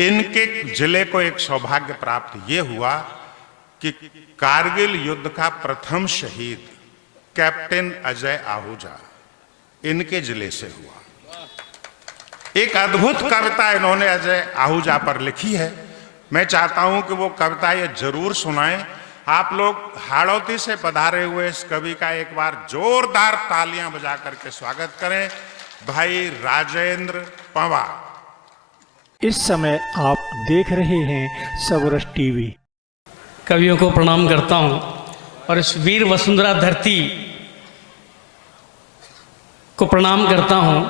इनके जिले को एक सौभाग्य प्राप्त ये हुआ कि कारगिल युद्ध का प्रथम शहीद कैप्टन अजय आहूजा इनके जिले से हुआ। एक अद्भुत कविता इन्होंने अजय आहूजा पर लिखी है। मैं चाहता हूं कि वो कविता ये जरूर सुनाएं। आप लोग हाड़ौती से पधारे हुए इस कवि का एक बार जोरदार तालियां बजा करके स्वागत करें। भाई राजेंद्र पंवार। इस समय आप देख रहे हैं सबरस टीवी। कवियों को प्रणाम करता हूं और इस वीर वसुंधरा धरती को प्रणाम करता हूं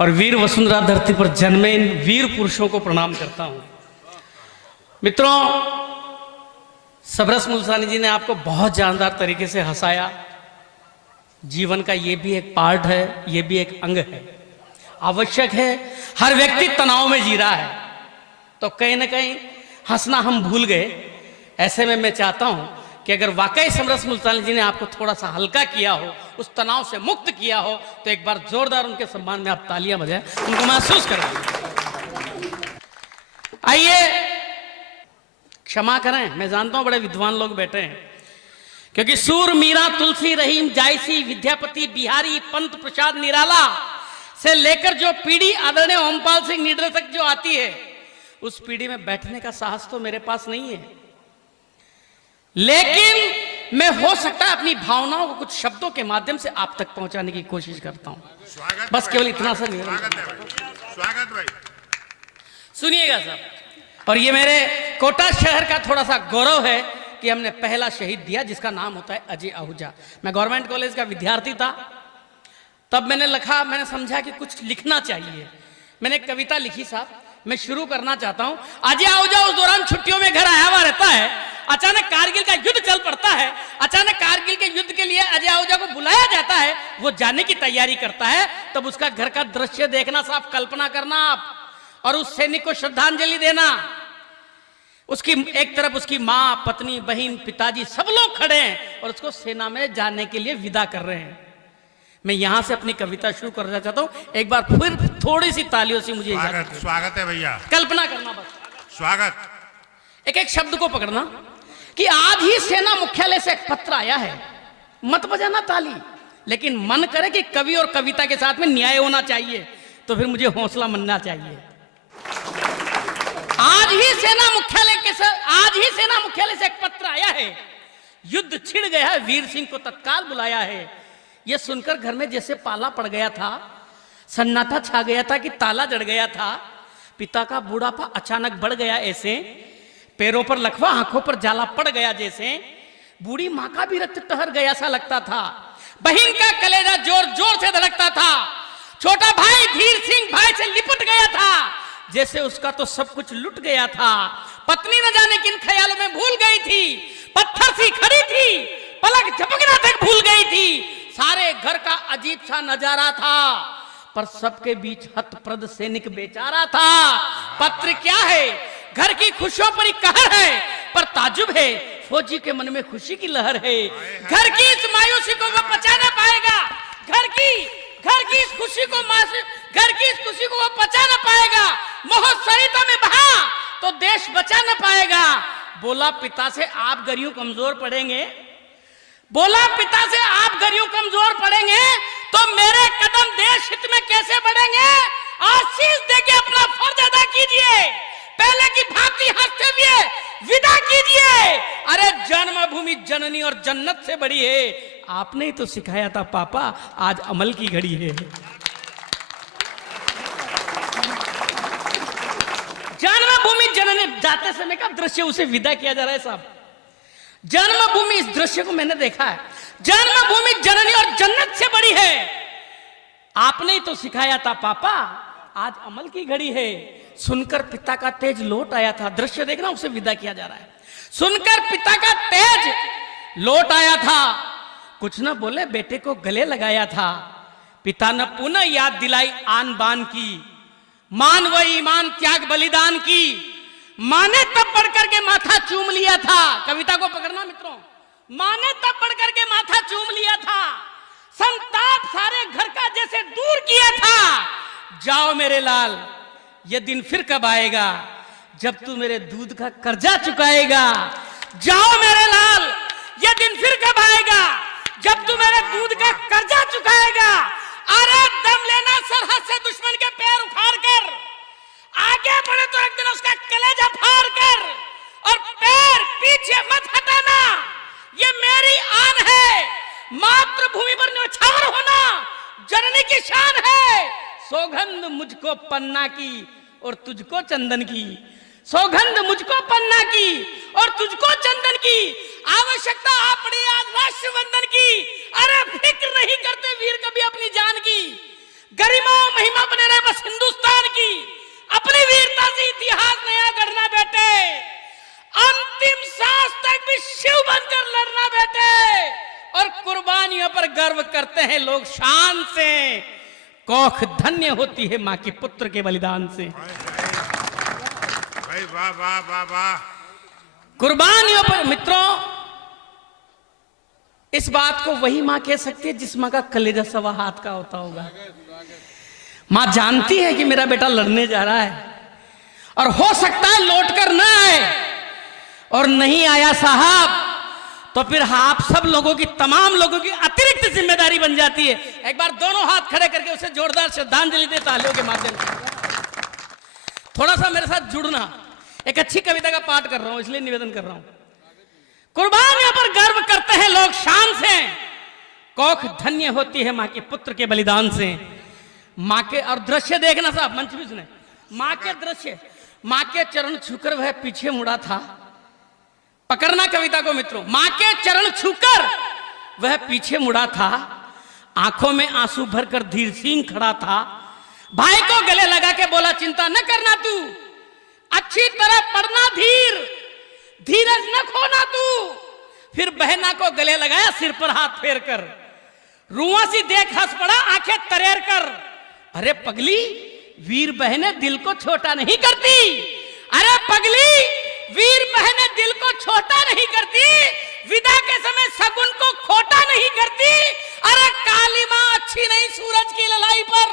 और वीर वसुंधरा धरती पर जन्मे इन वीर पुरुषों को प्रणाम करता हूं। मित्रों, सबरस मुल्तानी जी ने आपको बहुत जानदार तरीके से हंसाया। जीवन का ये भी एक पार्ट है, ये भी एक अंग है, आवश्यक है। हर व्यक्ति तनाव में जी रहा है, तो कहीं ना कहीं हंसना हम भूल गए। ऐसे में मैं चाहता हूं कि अगर वाकई सबरस मुल्तानी जी ने आपको थोड़ा सा हल्का किया हो, उस तनाव से मुक्त किया हो, तो एक बार जोरदार उनके सम्मान में आप तालियां बजाएं, उनको महसूस कराएं। आइए, क्षमा करें, मैं जानता हूं बड़े विद्वान लोग बैठे हैं, क्योंकि सूर, मीरा, तुलसी, रहीम, जायसी, विद्यापति, बिहारी, पंत प्रसाद निराला से लेकर जो पीढ़ी आदरणीय ओमपाल सिंह निडर तक जो आती है, उस पीढ़ी में बैठने का साहस तो मेरे पास नहीं है। लेकिन मैं हो सकता है अपनी भावनाओं को कुछ शब्दों के माध्यम से आप तक पहुंचाने की कोशिश करता हूं। बस केवल इतना सा निवेदन। स्वागत भाई। सुनिएगा साहब, और ये मेरे कोटा शहर का थोड़ा सा गौरव है कि हमने पहला शहीद दिया जिसका नाम होता है अजय आहूजा। मैं गवर्नमेंट कॉलेज का विद्यार्थी था, तब मैंने लिखा, मैंने समझा कि कुछ लिखना चाहिए। मैंने एक कविता लिखी साहब, मैं शुरू करना चाहता हूं। अजय आहूजा उस दौरान छुट्टियों में घर आया हुआ रहता है। अचानक कारगिल का युद्ध चल पड़ता है। अचानक कारगिल के युद्ध के लिए अजय आहूजा को बुलाया जाता है। वो जाने की तैयारी करता है। तब उसका घर का दृश्य देखना साहब, कल्पना करना आप, और उस सैनिक को श्रद्धांजलि देना। उसकी एक तरफ उसकी माँ, पत्नी, बहन, पिताजी सब लोग खड़े हैं और उसको सेना में जाने के लिए विदा कर रहे हैं। मैं यहां से अपनी कविता शुरू करना चाहता हूं। एक बार फिर थोड़ी सी तालियों से मुझे स्वागत है भैया। कल्पना करना बस, स्वागत। एक एक शब्द को पकड़ना कि आज ही सेना मुख्यालय से एक पत्र आया है। मत बजाना ताली, लेकिन मन करे कि कवि और कविता के साथ में न्याय होना चाहिए, तो फिर मुझे हौसला मनना चाहिए। आज ही सेना मुख्यालय से एक पत्र आया है। युद्ध छिड़ गया है, वीर सिंह को तत्काल बुलाया है। यह सुनकर घर में जैसे पाला पड़ गया था, सन्नाटा छा गया था कि ताला जड़ गया था। पिता का बूढ़ापा अचानक बढ़ गया ऐसे, पैरों पर लकवा, आंखों पर जाला पड़ गया जैसे। बूढ़ी माँ का भी रक्त टहर गया सा लगता था। बहन का कलेजा जोर जोर से धड़कता था। छोटा भाई धीर सिंह भाई से लिपट गया था, जैसे उसका तो सब कुछ लुट गया था। पत्नी न जाने किन ख्यालों में भूल गई थी, पत्थर सी खड़ी थी, पलक झपकना तक भूल गई थी। सारे घर का अजीब सा नजारा था, पर सबके बीच हतप्रद सैनिक बेचारा था। पत्र क्या है? घर की खुशियों पर ही कहर है, पर ताजुब है फौजी के मन में खुशी की लहर है। घर की इस मायूसी को वो पचा ना पाएगा। घर की इस खुशी को वो पचा ना पाएगा। मोह सरिता में बहा तो देश बचा ना पाएगा। बोला पिता से आप गरियों कमजोर पड़ेंगे, बोला पिता से आप गरियों कमजोर पड़ेंगे, तो मेरे कदम देश हित में कैसे बढ़ेंगे? आशीष देके अपना फर्ज अदा कीजिए, पहले की भांति हंसते हुए विदा कीजिए। अरे जन्मभूमि जननी और जन्नत से बड़ी है, आपने ही तो सिखाया था पापा, आज अमल की घड़ी है। जन्मभूमि जननी, जाते समय का दृश्य उसे विदा किया जा रहा है साहब। जन्मभूमि, इस दृश्य को मैंने देखा है। जन्मभूमि जननी और जन्नत से बड़ी है, आपने ही तो सिखाया था पापा, आज अमल की घड़ी है। सुनकर पिता का तेज लौट आया था। दृश्य देखना, उसे विदा किया जा रहा है। सुनकर पिता का तेज लौट आया था, कुछ न बोले बेटे को गले लगाया था। पिता ने पुनः याद दिलाई आन बान की, मान व ईमान त्याग बलिदान की। माँ ने तब पढ़ करके माथा चूम लिया था। कविता को पकड़ना मित्रों, माँ ने तब पढ़ करके माथा चूम लिया था। संताप सारे घर का जैसे दूर किया था। जाओ मेरे लाल, ये दिन फिर कब आएगा जब तू मेरे दूध का कर्जा चुकाएगा। जाओ मेरे लाल, ये दिन फिर कब आएगा जब तू मेरे दूध का कर्जा चुकाएगा। अरे दम लेना सरहद से दुश्मन के पैर उखाड़ कर, आगे बढ़े तो एक दिन उसका कलेजा फाड़ कर, और पैर पीछे मत हटाना, ये मेरी आन है। मातृभूमि पर न्यौछावर होना जननी की शान है। सौगंध मुझको पन्ना की और तुझको चंदन की, सौगंध मुझको पन्ना की और तुझको चंदन की, आवश्यकता आ पड़ी आज राष्ट्र वंदन की। अरे फिक्र नहीं करते वीर कभी अपनी जान की, गरिमा महिमा बने रहे बस हिंदुस्तान की। अपनी वीरता से इतिहास नया गढ़ना बेटे, अंतिम सांस तक भी शिव बनकर लड़ना बेटे, और कुर्बानियों पर गर्व करते हैं लोग शान से। कौख धन्य होती है मां के पुत्र के बलिदान से। भाई वाह वाह वाह वाह। कुर्बानियों पर मित्रों, इस बात को वही मां कह सकती है जिस मां का कलेजा सवा हाथ का होता होगा। मां जानती है कि मेरा बेटा लड़ने जा रहा है, और हो सकता है लौट कर ना आए, और नहीं आया साहब तो फिर आप सब लोगों की, तमाम लोगों की अतिरिक्त जिम्मेदारी बन जाती है। एक बार दोनों हाथ खड़े करके उसे जोरदार श्रद्धांजलि दे तालियों के माध्यम से। थोड़ा सा मेरे साथ जुड़ना, एक अच्छी कविता का पाठ कर रहा हूं इसलिए निवेदन कर रहा हूं। कुर्बानियों पर गर्व करते हैं लोग शान से, कौख धन्य होती है मां के पुत्र के बलिदान से। मां के, और दृश्य देखना साहब, मंच भी सुने, मां के दृश्य, मां के चरण छूकर वह पीछे मुड़ा था। पकड़ना कविता को मित्रों, मां के चरण छूकर वह पीछे मुड़ा था, आंखों में आंसू भरकर धीर सिंह खड़ा था। भाई को गले लगा के बोला चिंता न करना तू, अच्छी तरह पढ़ना धीर, धीरज न खोना तू। फिर बहना को गले लगाया सिर पर हाथ फेर कर, रुआ सी देख हंस पड़ा आंखें तरेर कर। अरे पगली, वीर बहने दिल को छोटा नहीं करती, अरे पगली वीर बहने दिल को छोटा नहीं करती, विदा के समय सगुन को खोटा नहीं करती। अरे काली मां अच्छी नहीं सूरज की ललाई पर,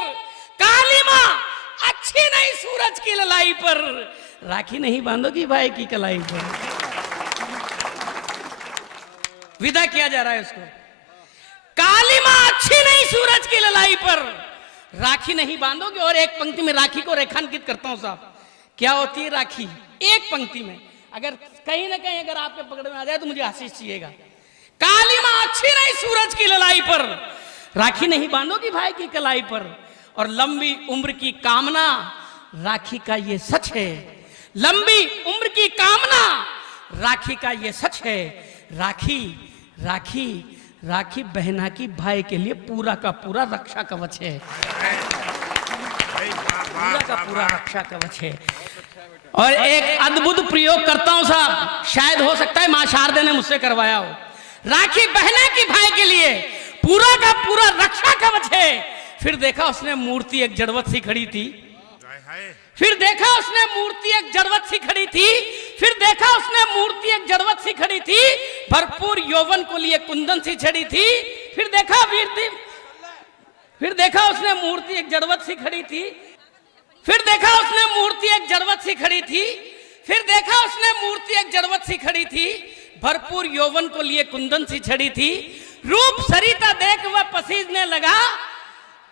काली मां अच्छी नहीं सूरज की ललाई पर, राखी नहीं बांधोगी भाई की कलाई पर। विदा किया जा रहा है उसको, काली मां अच्छी नहीं सूरज की ललाई पर, राखी नहीं बांधोगे। और एक पंक्ति में राखी को रेखांकित करता हूं साहब, क्या होती है राखी, एक पंक्ति में, अगर कहीं ना कहीं अगर आपके पकड़ में आ जाए तो मुझे आशीष चाहिएगा। काली मां अच्छी नहीं सूरज की ललाई पर, राखी नहीं बांधोगी भाई की कलाई पर, और लंबी उम्र की कामना राखी का ये सच है, लंबी उम्र की कामना राखी का ये सच है। राखी राखी राखी बहना की भाई के लिए पूरा का पूरा रक्षा कवच है, पूरा का पूरा रक्षा कवच है। और एक अद्भुत प्रयोग करता हूं साहब, शायद हो सकता है मां शारदा ने मुझसे करवाया हो। राखी बहना की भाई के लिए पूरा का पूरा रक्षा कवच है। फिर देखा उसने मूर्ति एक जड़वत सी खड़ी थी, फिर देखा उसने मूर्ति एक जड़वत सी खड़ी थी, फिर देखा उसने मूर्ति एक जड़वत सी खड़ी थी, भरपूर यौवन को लिए कुंदन सी छड़ी थी। फिर देखा वीर थी, फिर देखा उसने मूर्ति एक जड़वत सी खड़ी थी, फिर देखा उसने मूर्ति एक जड़वत सी खड़ी थी, फिर देखा उसने मूर्ति एक जड़वत सी खड़ी थी, भरपूर यौवन को लिए कुंदन सी छड़ी थी। रूप सरिता देख वह पसीजने लगा,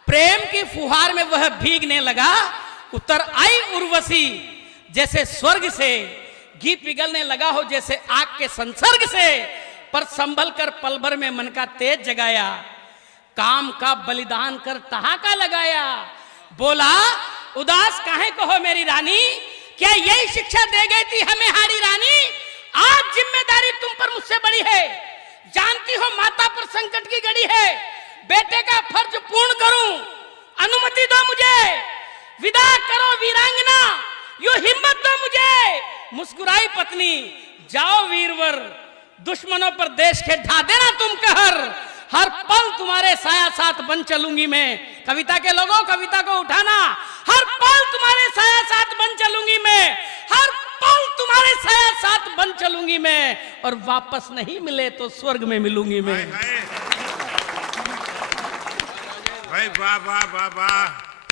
प्रेम की फुहार में वह भीगने लगा। उतर आई उर्वशी जैसे स्वर्ग से, घी पिघलने लगा हो जैसे आग के संसर्ग से, पर संभल कर पल भर में मन का तेज जगाया, काम का बलिदान कर ठहाका लगाया। बोला उदास काहे को हो मेरी रानी, क्या यही शिक्षा दे गई थी हमें हारी रानी। आज जिम्मेदारी तुम पर मुझसे बड़ी है, जानती हो माता पर संकट की घड़ी है, बेटे का फर्ज पूर्ण करूं, अनुमति दो मुझे, विदा करो वीरांगना, यो हिम्मत दो मुझे। मुस्कुराई पत्नी, जाओ वीरवर, दुश्मनों पर देश के ढा देना तुम कहर, हर पल तुम्हारे साया साथ बन चलूंगी मैं। कविता के लोगों, कविता को उठाना, हर पल तुम्हारे साया साथ बन चलूंगी मैं, हर पल तुम्हारे साया साथ बन चलूंगी मैं, और वापस नहीं मिले तो स्वर्ग में मिलूंगी मैं। भाई वाह वाह वाह वाह।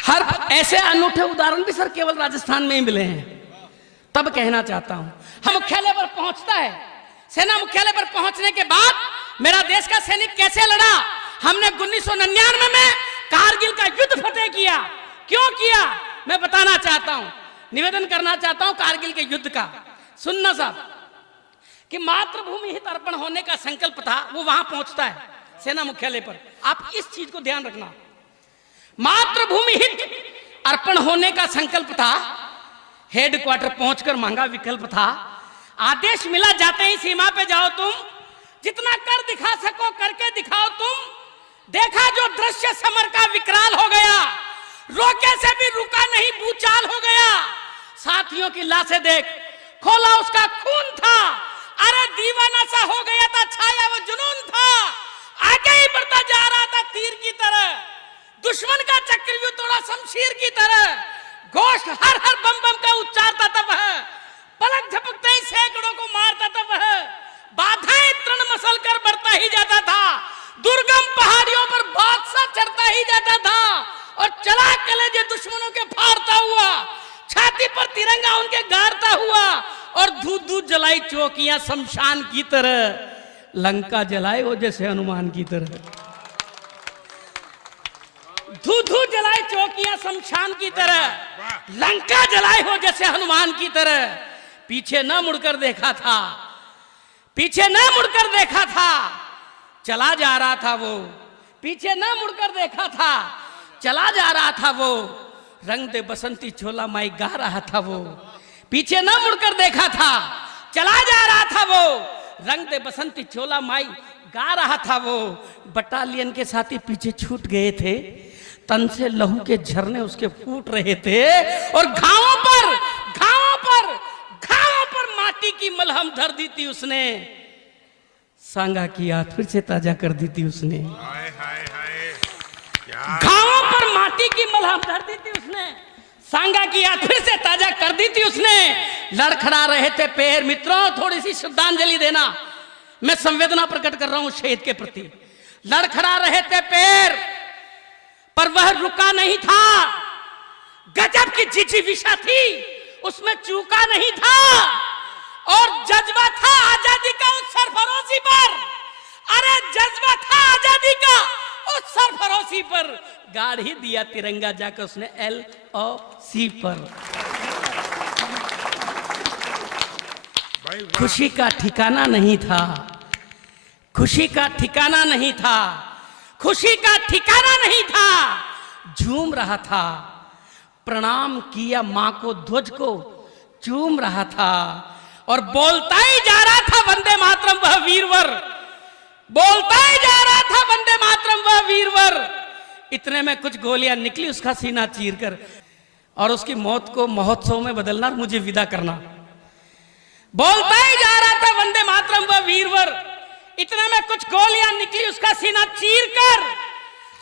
हर ऐसे अनूठे उदाहरण भी सर केवल राजस्थान में ही मिले हैं। तब कहना चाहता हूं, हम मुख्यालय पर पहुंचता है, सेना मुख्यालय पर पहुंचने के बाद मेरा देश का सैनिक कैसे लड़ा। हमने 1999 में कारगिल का युद्ध फतेह किया। क्यों किया मैं बताना चाहता हूं, निवेदन करना चाहता हूं कारगिल के युद्ध का। सुनना साहब कि मातृभूमि हित अर्पण होने का संकल्प था, वो वहां पहुंचता है सेना मुख्यालय पर। आप इस चीज को ध्यान रखना, मातृभूमि हित अर्पण होने का संकल्प था। हेडक्वार्टर पहुंचकर मांगा विकल्प था। आदेश मिला जाते ही सीमा पे जाओ तुम, जितना कर दिखा सको करके दिखाओ तुम। देखा जो दृश्य समर का विकराल हो गया, रोके से भी रुका नहीं भूचाल हो गया। साथियों की लाशें देख, खोला उसका खून था। अरे दीवाना सा हो गया था, छाया वो जुनून था। आगे ही बढ़ता जा रहा था तीर की तरह, दुश्मन का चक्रव्यूह तोड़ा शमशीर की तरह। घोष हर हर बम बम का उच्चारता था वह, पलक झपकते ही सैकड़ों को मारता था वह। बाधाएं तृण मसल कर बढ़ता ही जाता था, दुर्गम पहाड़ियों पर बादशाह चढ़ता ही जाता था। और चला कलेजे दुश्मनों के फाड़ता हुआ, छाती पर तिरंगा उनके गाड़ता हुआ। और धूप धूप जलाई चौकियां शमशान की तरह, लंका जलाए हो जैसे हनुमान की तरह। धू धू जलाए चौकियां शमशान की तरह, लंका जलाए हो जैसे हनुमान की तरह। पीछे न मुड़कर देखा था, पीछे न मुड़कर देखा था, चला जा रहा था वो। पीछे न मुड़कर देखा था, चला जा रहा था वो। रंग दे बसंती चोला माई गा रहा था वो। पीछे न मुड़कर देखा था, चला जा रहा था वो। रंग दे बसंती चोला माई गा रहा था वो। बटालियन के साथी पीछे छूट गए थे, तन से लहू के झरने उसके फूट रहे थे। और घावों पर माटी की मलहम धर दी थी उसने। सांगा की याद फिर से ताजा कर दी थी उसने। घावों पर माटी की मलहम धर दी थी उसने, सांगा की याद फिर से ताजा कर दी थी उसने। लड़खड़ा रहे थे पैर, मित्रों थोड़ी सी श्रद्धांजलि देना, मैं संवेदना प्रकट कर रहा हूं शहीद के प्रति। लड़खड़ा रहे थे पैर, पर वह रुका नहीं था। गजब की जिजीविषा थी, उसमें चूका नहीं था। और जज्बा था आजादी का उस सरफरोशी पर। अरे जज्बा था आजादी का उस सरफरोशी पर। गाड़ ही दिया तिरंगा जाकर उसने LOC पर। खुशी का ठिकाना नहीं था, खुशी का ठिकाना नहीं था, खुशी का ठिकाना नहीं था। झूम रहा था, प्रणाम किया मां को, ध्वज को चूम रहा था। और बोलता ही जा रहा था वंदे मातरम वह वीरवर, बोलता ही जा रहा था वंदे मातरम वह वीरवर। इतने में कुछ गोलियां निकली उसका सीना चीरकर, और उसकी मौत को महोत्सव में बदलना, मुझे विदा करना। बोलता ही जा रहा था वंदे मातरम वह वीरवर। इतने में कुछ गोलियां निकली उसका सीना चीरकर,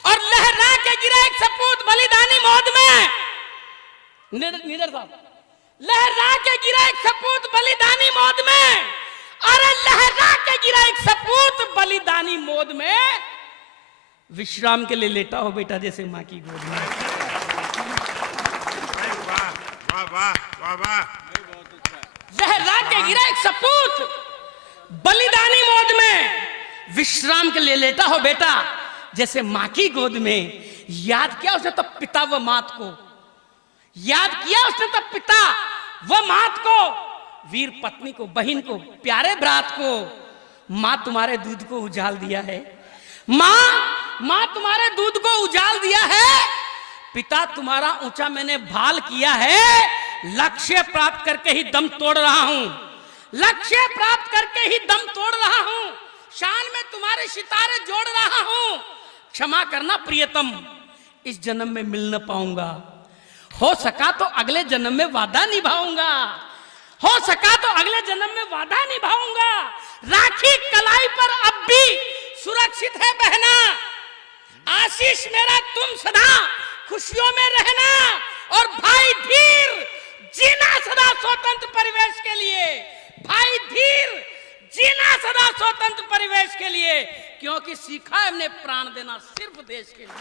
और लहरा के गिरा एक सपूत बलिदानी मौत में। नीडर साहब, लहरा के गिरा एक सपूत बलिदानी मौत में। अरे लहरा के गिरा एक सपूत बलिदानी मौत में। विश्राम के लिए लेटा हो बेटा जैसे मां की गोद में। वाह वाह वाह वाह। लहरा के गिरा एक सपूत बलिदानी मौत में। विश्राम के लिए लेटा हो बेटा जैसे मां की गोद में। याद किया उसने तब पिता व मात को, याद किया उसने तब पिता व मात को, वीर पत्नी को, बहन को, प्यारे भ्रात को। मां तुम्हारे दूध को उजाल दिया है, मां तुम्हारे दूध को उजाल दिया है। पिता तुम्हारा ऊंचा मैंने भाल किया है। लक्ष्य प्राप्त करके ही दम तोड़ रहा हूं, लक्ष्य प्राप्त करके ही दम तोड़ रहा हूं। शान में तुम्हारे सितारे जोड़ रहा हूं। क्षमा करना प्रियतम, इस जन्म में मिल न पाऊंगा। हो सका तो अगले जन्म में वादा निभाऊंगा, हो सका तो अगले जन्म में वादा निभाऊंगा। राखी कलाई पर अब भी सुरक्षित है बहना। आशीष मेरा तुम सदा खुशियों में रहना। और भाई धीर जीना सदा स्वतंत्र परिवेश के लिए, भाई धीर जीना सदा स्वतंत्र परिवेश के लिए। क्योंकि सीखा है हमने प्राण देना सिर्फ देश के लिए।